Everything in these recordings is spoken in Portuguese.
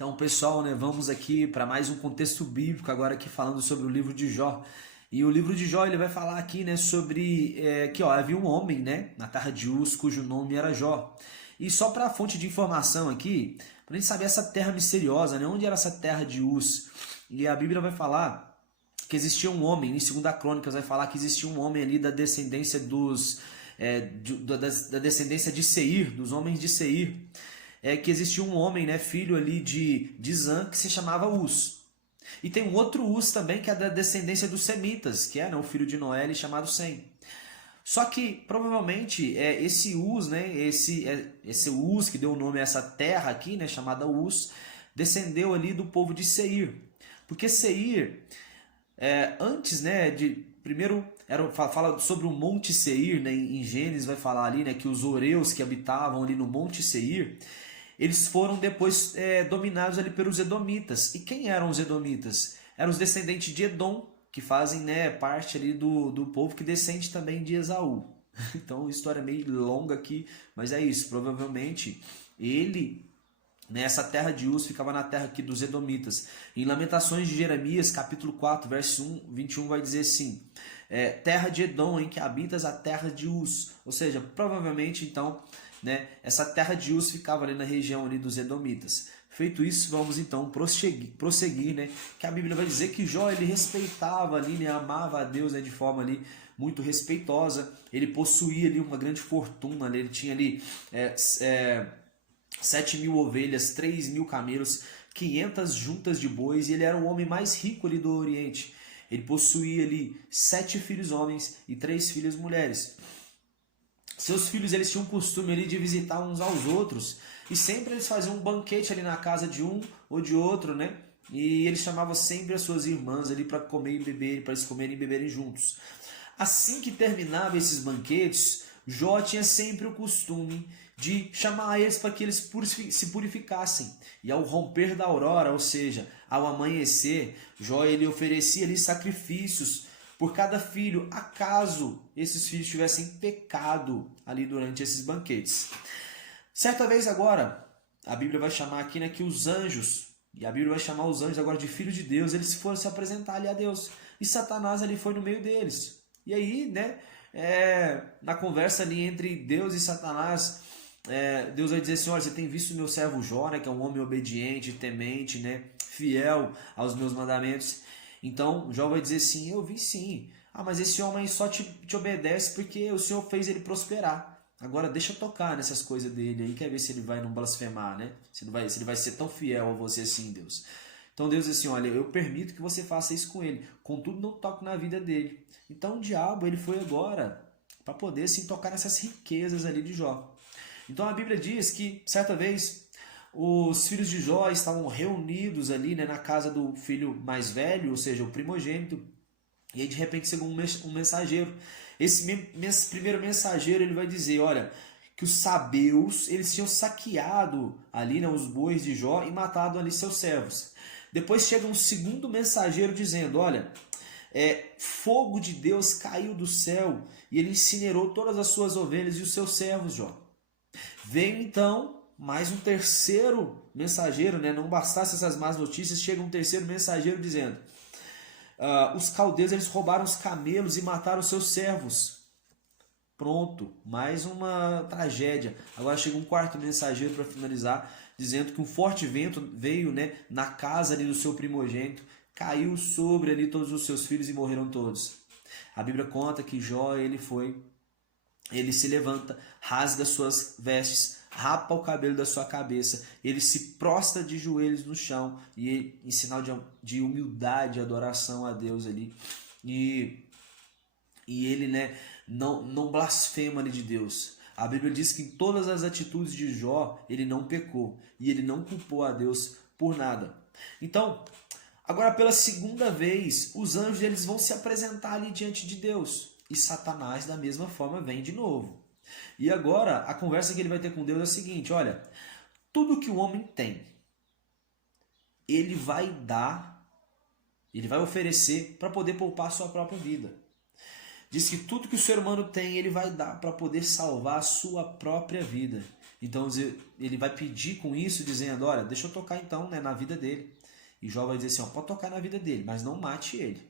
Então, pessoal, né, vamos aqui para mais um contexto bíblico, agora aqui falando sobre o livro de Jó. E o livro de Jó, ele vai falar aqui, né, sobre que havia um homem, né, na terra de Uz, cujo nome era Jó. E só para a fonte de informação aqui, para a gente saber essa terra misteriosa, né, onde era essa terra de Uz. E a Bíblia vai falar que existia um homem, em 2 Crônicas vai falar que existia um homem ali da descendência da descendência de Seir, dos homens de Seir, que existia um homem, né, filho ali de Zã, que se chamava Uz. E tem um outro Uz também, que é da descendência dos Semitas, que é, né, o filho de Noé, chamado Sem. Só que provavelmente esse Uz, né, esse Uz que deu o nome a essa terra aqui, né, chamada Uz, descendeu ali do povo de Seir. Porque Seir, antes, né, primeiro fala sobre o Monte Seir, né, em Gênesis vai falar ali, né, que os Oreus que habitavam ali no Monte Seir, eles foram depois dominados ali pelos Edomitas. E quem eram os Edomitas? Eram os descendentes de Edom, que fazem, né, parte ali do povo que descende também de Esaú. Então, a história é meio longa aqui, mas é isso. Provavelmente, nessa terra de Uz ficava na terra aqui dos Edomitas. Em Lamentações de Jeremias, capítulo 4, verso 21, vai dizer assim: terra de Edom, em que habitas a terra de Uz. Ou seja, provavelmente, então, né, essa terra de Uz ficava ali na região ali dos Edomitas. Feito isso, vamos então prosseguir, né, que a Bíblia vai dizer que Jó, ele respeitava ali, né, amava a Deus, né, de forma ali muito respeitosa. Ele possuía ali uma grande fortuna, né, ele tinha ali 7.000 ovelhas, 3.000 camelos, 500 juntas de bois, e ele era o homem mais rico ali do Oriente. Ele possuía ali 7 filhos homens e 3 filhas mulheres. Seus filhos, eles tinham o costume ali de visitar uns aos outros, e sempre eles faziam um banquete ali na casa de um ou de outro, né? E eles chamavam sempre as suas irmãs ali para comer e beber, para eles comerem e beberem juntos. Assim que terminava esses banquetes, Jó tinha sempre o costume de chamar eles para que eles se purificassem. E ao romper da aurora, ou seja, ao amanhecer, Jó, ele oferecia ali sacrifícios por cada filho, acaso esses filhos tivessem pecado ali durante esses banquetes. Certa vez agora, a Bíblia vai chamar aqui, né, que os anjos, e a Bíblia vai chamar os anjos agora de filhos de Deus, eles foram se apresentar ali a Deus. E Satanás ali foi no meio deles. E aí, né, na conversa ali entre Deus e Satanás, Deus vai dizer assim: olha, você tem visto o meu servo Jó, né, que é um homem obediente, temente, né, fiel aos meus mandamentos. Então Jó vai dizer assim: eu vi sim. Ah, mas esse homem só te obedece porque o Senhor fez ele prosperar. Agora deixa eu tocar nessas coisas dele aí, quer ver se ele vai não blasfemar, né? Se ele vai ser tão fiel a você assim, Deus. Então Deus diz assim: olha, eu permito que você faça isso com ele, contudo não toque na vida dele. Então o diabo, ele foi agora para poder sim tocar nessas riquezas ali de Jó. Então a Bíblia diz que certa vez os filhos de Jó estavam reunidos ali, né, na casa do filho mais velho, ou seja, o primogênito, e aí de repente chegou um mensageiro. Esse primeiro mensageiro, ele vai dizer, olha, que os sabeus, eles tinham saqueado ali, né, os bois de Jó e matado ali seus servos. Depois chega um segundo mensageiro dizendo, olha, fogo de Deus caiu do céu e ele incinerou todas as suas ovelhas e os seus servos, Jó. Veio então mais um terceiro mensageiro, né? Não bastasse essas más notícias, chega um terceiro mensageiro dizendo: os caldeus, eles roubaram os camelos e mataram os seus servos. Pronto, mais uma tragédia. Agora chega um quarto mensageiro para finalizar, dizendo que um forte vento veio, né, na casa ali do seu primogênito, caiu sobre ali todos os seus filhos e morreram todos. A Bíblia conta que Jó, ele se levanta, rasga suas vestes, rapa o cabelo da sua cabeça, ele se prostra de joelhos no chão, e em sinal de humildade e adoração a Deus ali. E ele, né, não blasfema ali de Deus. A Bíblia diz que em todas as atitudes de Jó, ele não pecou, e ele não culpou a Deus por nada. Então, agora pela segunda vez, os anjos, eles vão se apresentar ali diante de Deus. E Satanás, da mesma forma, vem de novo. E agora, a conversa que ele vai ter com Deus é a seguinte: olha, tudo que o homem tem, ele vai dar, ele vai oferecer para poder poupar a sua própria vida. Diz que tudo que o ser humano tem, ele vai dar para poder salvar a sua própria vida. Então ele vai pedir com isso, dizendo, olha, deixa eu tocar então, né, na vida dele. E Jó vai dizer assim, ó, pode tocar na vida dele, mas não mate ele.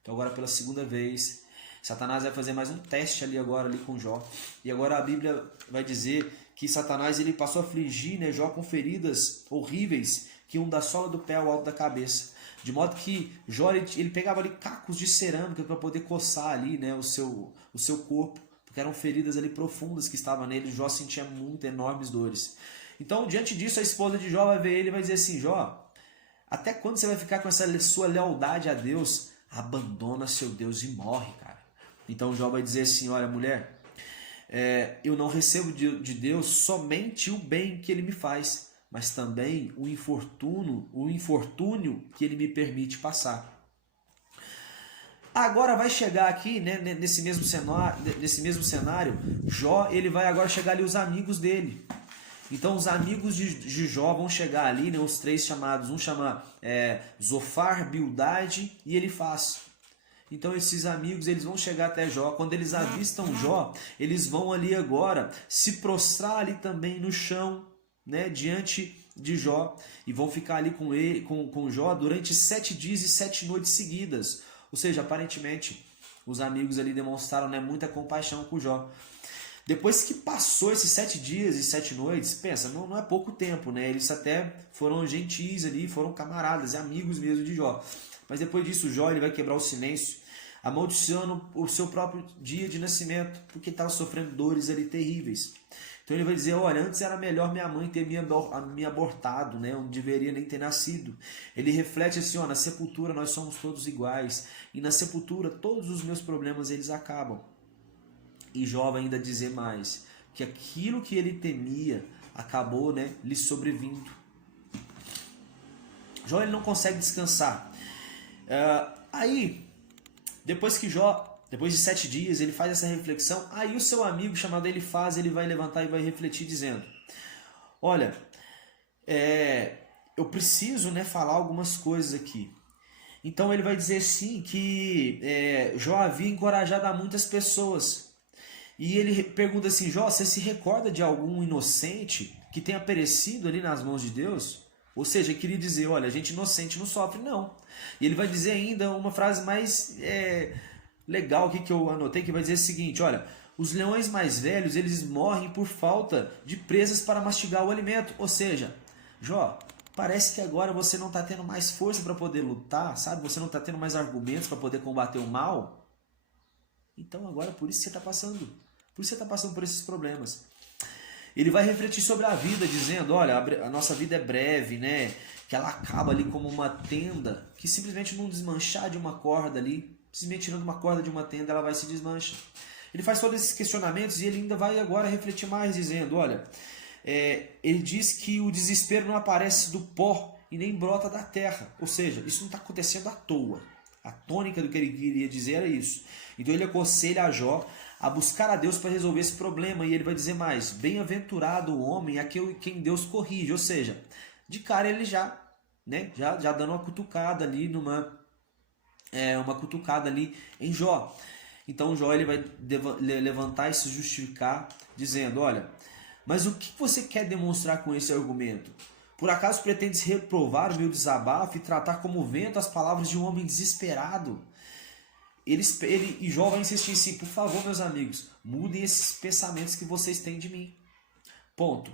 Então agora pela segunda vez, Satanás vai fazer mais um teste ali agora ali com Jó. E agora a Bíblia vai dizer que Satanás ele passou a afligir, né, Jó com feridas horríveis que iam da sola do pé ao alto da cabeça. De modo que Jó ele pegava ali cacos de cerâmica para poder coçar ali, né, o seu corpo, porque eram feridas ali profundas que estavam nele. Jó sentia muito, enormes dores. Então, diante disso, a esposa de Jó vai ver ele e vai dizer assim, Jó, até quando você vai ficar com essa sua lealdade a Deus? Abandona seu Deus e morre, cara. Então Jó vai dizer assim, olha, mulher, eu não recebo de Deus somente o bem que Ele me faz, mas também o infortúnio que Ele me permite passar. Agora vai chegar aqui, né, nesse mesmo cenário, Jó, ele vai agora chegar ali os amigos dele. Então os amigos de Jó vão chegar ali, né, os três chamados, um chama Zofar, Bildade e Elifaz. Então esses amigos eles vão chegar até Jó, quando eles avistam Jó, eles vão ali agora se prostrar ali também no chão, né, diante de Jó, e vão ficar ali com Jó durante 7 dias e 7 noites seguidas. Ou seja, aparentemente os amigos ali demonstraram, né, muita compaixão com Jó. Depois que passou esses 7 dias e 7 noites, pensa, não é pouco tempo, né? Eles até foram gentis ali, foram camaradas, amigos mesmo de Jó. Mas depois disso, Jó ele vai quebrar o silêncio, amaldiçoando o seu próprio dia de nascimento, porque estava sofrendo dores ali terríveis. Então ele vai dizer, olha, antes era melhor minha mãe ter me abortado, né? Eu não deveria nem ter nascido. Ele reflete assim, ó, na sepultura nós somos todos iguais, e na sepultura todos os meus problemas eles acabam. E Jó vai ainda dizer mais, que aquilo que ele temia acabou, né, lhe sobrevindo. Jó ele não consegue descansar. Aí, depois de 7 dias, ele faz essa reflexão, aí o seu amigo chamado Elifaz, ele vai levantar e vai refletir dizendo, olha, eu preciso, né, falar algumas coisas aqui. Então ele vai dizer sim que Jó havia encorajado a muitas pessoas. E ele pergunta assim, Jó, você se recorda de algum inocente que tenha perecido ali nas mãos de Deus? Ou seja, ele queria dizer, olha, gente inocente não sofre, não. E ele vai dizer ainda uma frase mais legal aqui que eu anotei, que vai dizer o seguinte, olha, os leões mais velhos, eles morrem por falta de presas para mastigar o alimento. Ou seja, Jó, parece que agora você não está tendo mais força para poder lutar, sabe? Você não está tendo mais argumentos para poder combater o mal. Então agora por isso você está passando. Por isso você está passando por esses problemas. Ele vai refletir sobre a vida, dizendo, olha, a nossa vida é breve, né? Que ela acaba ali como uma tenda, que simplesmente não desmanchar de uma corda ali, simplesmente tirando uma corda de uma tenda, ela vai se desmanchar. Ele faz todos esses questionamentos e ele ainda vai agora refletir mais, dizendo, olha, ele diz que o desespero não aparece do pó e nem brota da terra. Ou seja, isso não está acontecendo à toa. A tônica do que ele queria dizer era isso. Então ele aconselha a Jó a buscar a Deus para resolver esse problema. E ele vai dizer mais, bem-aventurado o homem a quem Deus corrige. Ou seja, de cara ele já dando uma cutucada ali uma cutucada ali em Jó. Então Jó ele vai levantar e se justificar dizendo, olha, mas o que você quer demonstrar com esse argumento? Por acaso pretendes reprovar o meu desabafo e tratar como vento as palavras de um homem desesperado? E Jó vai insistir assim, por favor, meus amigos, mudem esses pensamentos que vocês têm de mim. Ponto.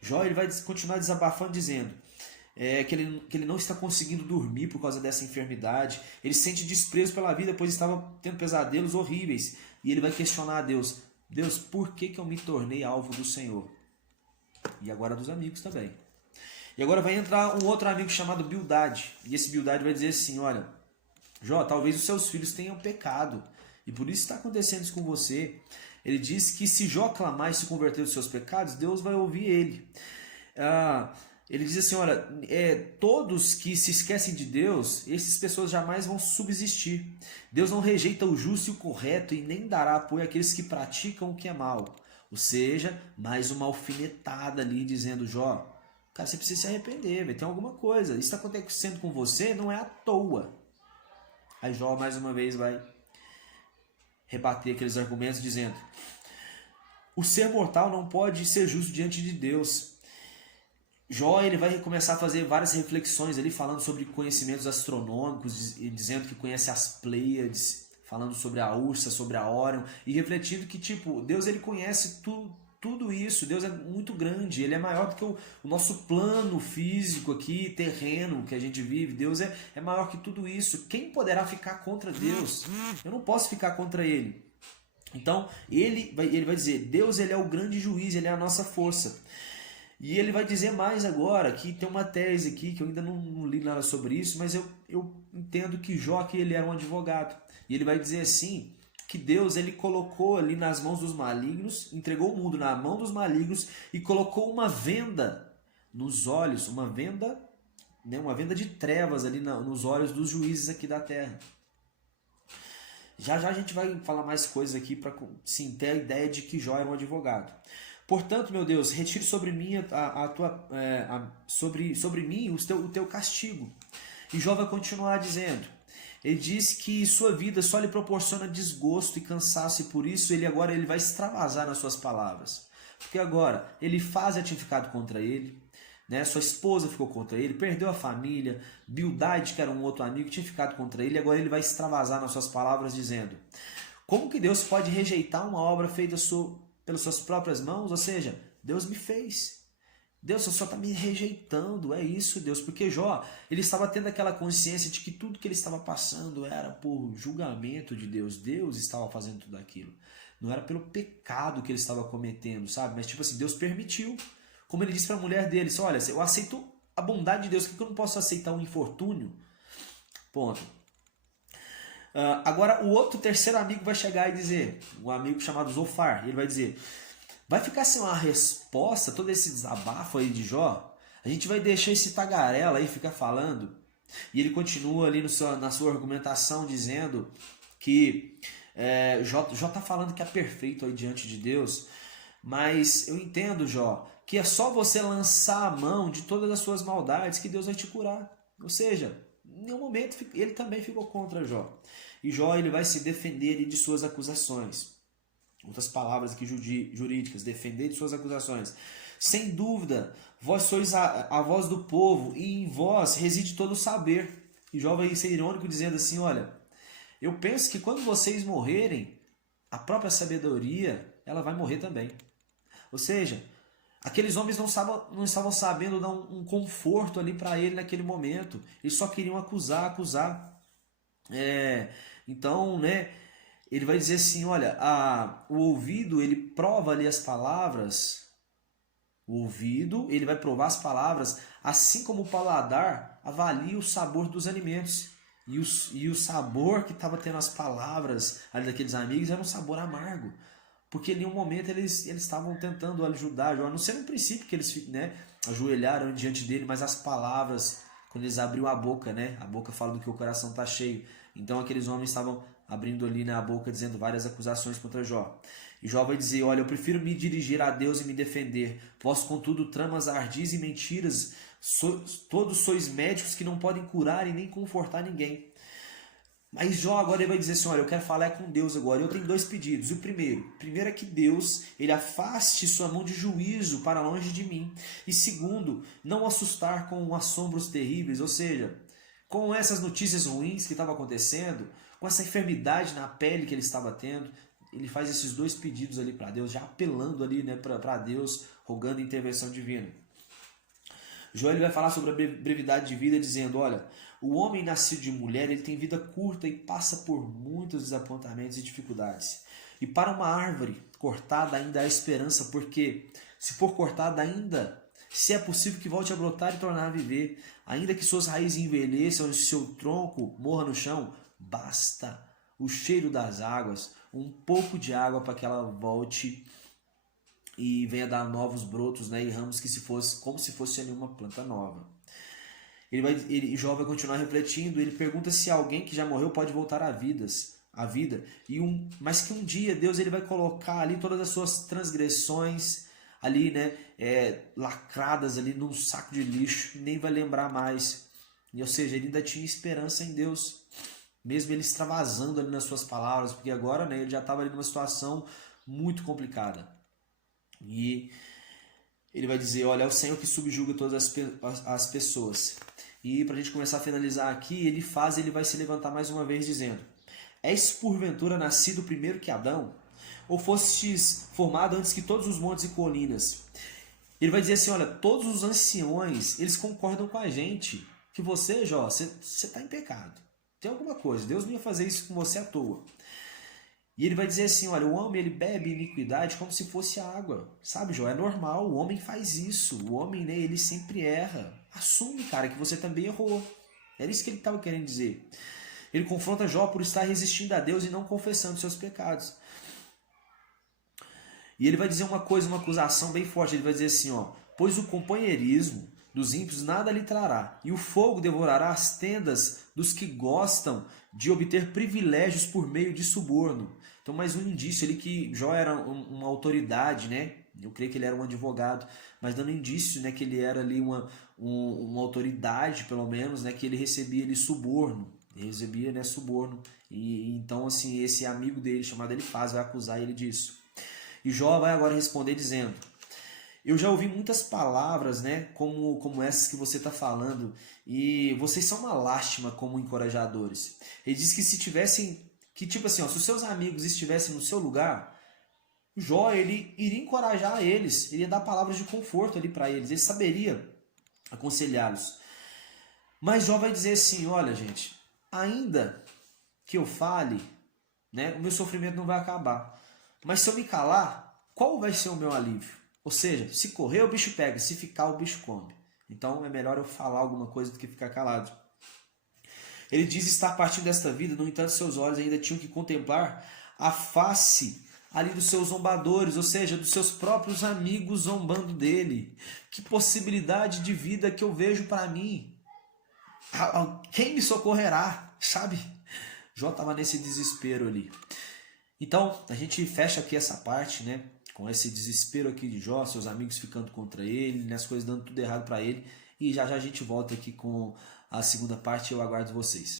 Jó ele vai continuar desabafando, dizendo que ele não está conseguindo dormir por causa dessa enfermidade. Ele sente desprezo pela vida, pois estava tendo pesadelos horríveis. E ele vai questionar a Deus. Deus, por que eu me tornei alvo do Senhor? E agora dos amigos também. E agora vai entrar um outro amigo chamado Bildade. E esse Bildade vai dizer assim, olha, Jó, talvez os seus filhos tenham pecado. E por isso está acontecendo isso com você. Ele diz que se Jó clamar e se converter dos seus pecados, Deus vai ouvir ele. Ele diz assim, olha, todos que se esquecem de Deus, essas pessoas jamais vão subsistir. Deus não rejeita o justo e o correto e nem dará apoio àqueles que praticam o que é mal. Ou seja, mais uma alfinetada ali dizendo, Jó, cara, você precisa se arrepender, véio, tem alguma coisa. Isso está acontecendo com você, não é à toa. Aí Jó mais uma vez vai rebater aqueles argumentos dizendo, o ser mortal não pode ser justo diante de Deus. Jó, ele vai começar a fazer várias reflexões ali, falando sobre conhecimentos astronômicos, dizendo que conhece as Pleiades, falando sobre a Ursa, sobre a Órion, e refletindo que, tipo, Deus, ele conhece tudo isso. Deus é muito grande, ele é maior do que o nosso plano físico aqui, terreno que a gente vive. Deus é maior que tudo isso. Quem poderá ficar contra Deus? Eu não posso ficar contra ele. Então, ele vai dizer, Deus, ele é o grande juiz, ele é a nossa força. E ele vai dizer mais agora, que tem uma tese aqui, que eu ainda não li nada sobre isso, mas eu entendo que Jó aqui, ele era um advogado. E ele vai dizer assim, que Deus, ele colocou ali nas mãos dos malignos, entregou o mundo na mão dos malignos e colocou uma venda nos olhos, uma venda de trevas ali nos olhos dos juízes aqui da terra. Já já a gente vai falar mais coisas aqui para sim ter a ideia de que Jó era um advogado. Portanto, meu Deus, retire sobre mim sobre mim o teu castigo. E Jó vai continuar dizendo. Ele diz que sua vida só lhe proporciona desgosto e cansaço, e por isso ele vai extravasar nas suas palavras. Porque agora ele faz atificado contra ele, né? Sua esposa ficou contra ele, perdeu a família, Bildade, que era um outro amigo, tinha ficado contra ele, e agora ele vai extravasar nas suas palavras dizendo: como que Deus pode rejeitar uma obra feita pelas suas próprias mãos? Ou seja, Deus me fez. Deus só está me rejeitando, é isso, Deus. Porque Jó, ele estava tendo aquela consciência de que tudo que ele estava passando era por julgamento de Deus. Deus estava fazendo tudo aquilo. Não era pelo pecado que ele estava cometendo, sabe? Mas tipo assim, Deus permitiu. Como ele disse para a mulher dele, olha, eu aceito a bondade de Deus, por que eu não posso aceitar um infortúnio? Ponto. Agora o terceiro amigo vai chegar e dizer, um amigo chamado Zofar, ele vai dizer, vai ficar sem uma resposta, todo esse desabafo aí de Jó? A gente vai deixar esse tagarela aí ficar falando? E ele continua ali na sua argumentação dizendo que Jó está falando que é perfeito aí diante de Deus, mas eu entendo, Jó, que é só você lançar a mão de todas as suas maldades que Deus vai te curar. Ou seja, em nenhum momento ele também ficou contra Jó. E Jó, ele vai se defender de suas acusações. Outras palavras aqui jurídicas, defender de suas acusações. Sem dúvida, vós sois a voz do povo, e em vós reside todo o saber. E Jó vai ser irônico dizendo assim, olha, eu penso que quando vocês morrerem, a própria sabedoria, ela vai morrer também. Ou seja, aqueles homens não estavam sabendo dar um conforto ali para ele naquele momento. Eles só queriam acusar. Então, né, ele vai dizer assim, olha, o ouvido, ele prova ali as palavras. O ouvido, ele vai provar as palavras, assim como o paladar avalia o sabor dos alimentos. E o sabor que estava tendo as palavras ali daqueles amigos era um sabor amargo. Porque em um momento eles estavam tentando ajudar Jó, a não ser no princípio que eles, né, ajoelharam diante dele, mas as palavras, quando eles abriram a boca, né, a boca fala do que o coração está cheio. Então aqueles homens estavam abrindo ali na boca, dizendo várias acusações contra Jó. E Jó vai dizer, olha, eu prefiro me dirigir a Deus e me defender. Vós, contudo, tramas ardis e mentiras, todos sois médicos que não podem curar e nem confortar ninguém. Mas Jó agora ele vai dizer assim, olha, eu quero falar com Deus agora. Eu tenho dois pedidos. O primeiro é que Deus ele afaste sua mão de juízo para longe de mim. E segundo, não assustar com assombros terríveis, ou seja, com essas notícias ruins que estavam acontecendo, com essa enfermidade na pele que ele estava tendo. Ele faz esses dois pedidos ali para Deus, já apelando ali, né, para Deus, rogando intervenção divina. Jó ele vai falar sobre a brevidade de vida, dizendo, olha, o homem nascido de mulher, ele tem vida curta e passa por muitos desapontamentos e dificuldades. E para uma árvore cortada ainda há esperança, porque se for cortada ainda, se é possível que volte a brotar e tornar a viver, ainda que suas raízes envelheçam e seu tronco morra no chão, basta o cheiro das águas, um pouco de água para que ela volte e venha dar novos brotos, né, e ramos como se fosse ali uma planta nova. Jó vai continuar refletindo, ele pergunta se alguém que já morreu pode voltar à vida, mas que um dia Deus ele vai colocar ali todas as suas transgressões ali, né, lacradas ali num saco de lixo, e nem vai lembrar mais. Ou seja, ele ainda tinha esperança em Deus, mesmo ele extravasando ali nas suas palavras, porque agora, né, ele já estava ali numa situação muito complicada. E ele vai dizer, olha, é o Senhor que subjuga todas as pessoas. E para a gente começar a finalizar aqui, ele vai se levantar mais uma vez dizendo, és porventura nascido primeiro que Adão? Ou fostes formado antes que todos os montes e colinas? Ele vai dizer assim, olha, todos os anciões, eles concordam com a gente, que você, Jó, você está em pecado. Tem alguma coisa, Deus não ia fazer isso com você à toa. E ele vai dizer assim, olha, o homem ele bebe iniquidade como se fosse água. Sabe, Jó, é normal, o homem faz isso. O homem, né, ele sempre erra. Assume, cara, que você também errou. Era isso que ele estava querendo dizer. Ele confronta Jó por estar resistindo a Deus e não confessando seus pecados. E ele vai dizer uma coisa, uma acusação bem forte. Ele vai dizer assim, ó, pois o companheirismo dos ímpios nada lhe trará, e o fogo devorará as tendas dos que gostam de obter privilégios por meio de suborno. Então, mais um indício ali que Jó era uma autoridade, né? Eu creio que ele era um advogado, mas dando indício, né, que ele era ali uma autoridade, pelo menos, né, que ele recebia ali suborno. Ele recebia, né, suborno. E então, assim, esse amigo dele, chamado Elifaz, vai acusar ele disso. E Jó vai agora responder dizendo, eu já ouvi muitas palavras, né, como essas que você está falando, e vocês são uma lástima como encorajadores. Ele diz que se tivessem, que tipo assim, ó, se os seus amigos estivessem no seu lugar, Jó, ele iria encorajar eles, iria dar palavras de conforto ali para eles, ele saberia aconselhá-los. Mas Jó vai dizer assim, olha gente, ainda que eu fale, né, o meu sofrimento não vai acabar. Mas se eu me calar, qual vai ser o meu alívio? Ou seja, se correr o bicho pega, se ficar o bicho come. Então é melhor eu falar alguma coisa do que ficar calado. Ele diz estar partindo desta vida, no entanto seus olhos ainda tinham que contemplar a face ali dos seus zombadores, ou seja, dos seus próprios amigos zombando dele. Que possibilidade de vida que eu vejo para mim? Quem me socorrerá? Sabe? Jó estava nesse desespero ali. Então, a gente fecha aqui essa parte, né? Com esse desespero aqui de Jó, seus amigos ficando contra ele, né, as coisas dando tudo errado para ele. E já já a gente volta aqui com a segunda parte e eu aguardo vocês.